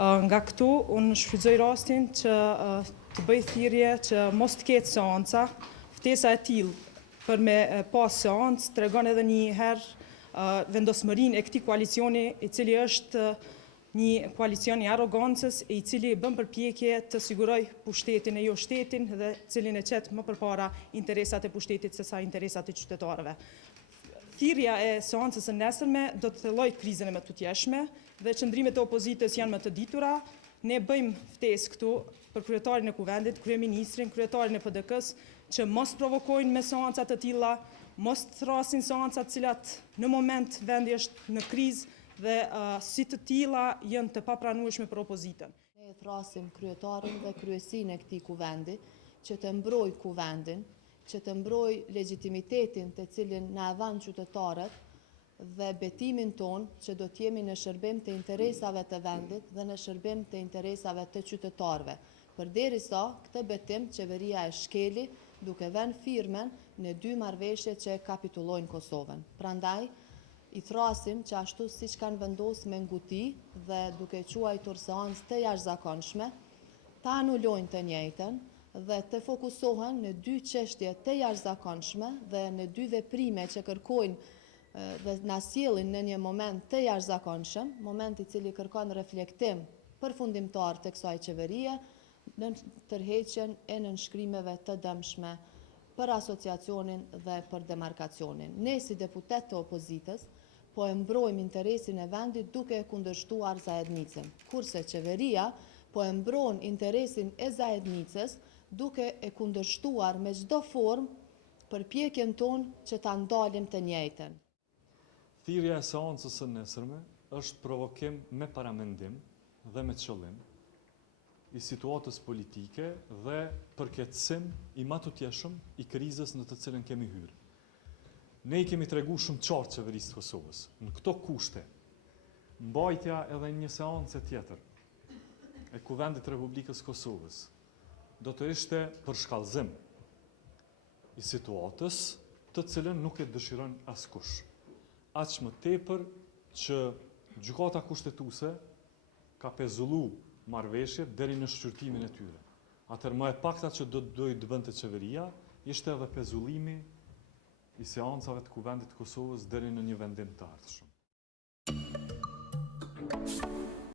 Nga këtu, unë shfrytëzoj rastin që të bëj thirrje që mos të ketë seanca, ftesa e tillë për me pas seancë tregon edhe një herë vendosmërinë e këtij koalicioni, i cili është një koalicion i arrogancës, i cili bën përpjekje të siguroj pushtetin e jo shtetin dhe cilin e qet më përpara interesat e pushtetit se sa interesat e qytetarëve. Thirrja e seancës së nesërme do të thellojë krizën e më tutjeshme dhe qëndrimet e opozitës janë më të ditura. Ne bëjmë ftesë këtu për kryetarin e kuvendit, kryeministrin, kryetarin e PDK-s, që mos provokojnë me seanca të tilla, mos thrasin seanca të cilat në moment vendi është në krizë dhe si të tilla janë të papranueshme për opozitën. Ne thrasim kryetarin dhe kryesinë e këtij kuvendi që të mbrojë kuvendin, që të mbroj legitimitetin të cilin na e dhanë qytetarët dhe betimin ton që do t'jemi në shërbim të interesave të vendit dhe në shërbim të interesave të qytetarëve. Përderisa këtë betim qeveria e shkeli duke vënë firmen në 2 marrëveshje që kapitullojnë Kosovën. Prandaj i thrasim që ashtu siç kanë vendosur me nguti dhe duke quajtur seancë të jashtëzakonshme, ta anulojnë të njëjtën dhe të fokusohen në 2 çështje të jashtëzakonshme dhe në 2 veprime që kërkojnë dhe na sjellin në një moment të jashtëzakonshëm, moment i cili kërkon reflektim përfundimtar të kësaj qeverie në tërheqjen e nënshkrimeve të dëmshme për asociacionin dhe për demarkacionin. Ne si deputet të opozitës po e mbrojmë interesin e vendit duke e kundërshtuar zajednicën, kurse qeveria po e mbron interesin e zajednicës duke e kundërshtuar me çdo formë përpjekjen tonë që ta ndalim të njëjtën. Thirrja e seancës së nesërme është provokim me paramendim dhe me qëllim i situatës politike dhe përkeçësim i matutjeshëm i krizës në të cilën kemi hyrë. Ne i kemi treguar shumë qartë qeverisë të Kosovës, në këto kushte, mbajtja edhe një seancë tjetër e Kuvendit të Republikës Kosovës do të ishte për shkallëzim i situatës të cilën nuk e dëshiron askush. Aq më tepër që gjykata kushtetuese ka pezullu marrëveshjet deri në shqyrtimin e tyre. Atëherë më e pakta që do të bënte qeveria ishte edhe pezullimi i seancave të Kuvendit të Kosovës deri në një vendim të ardhshëm.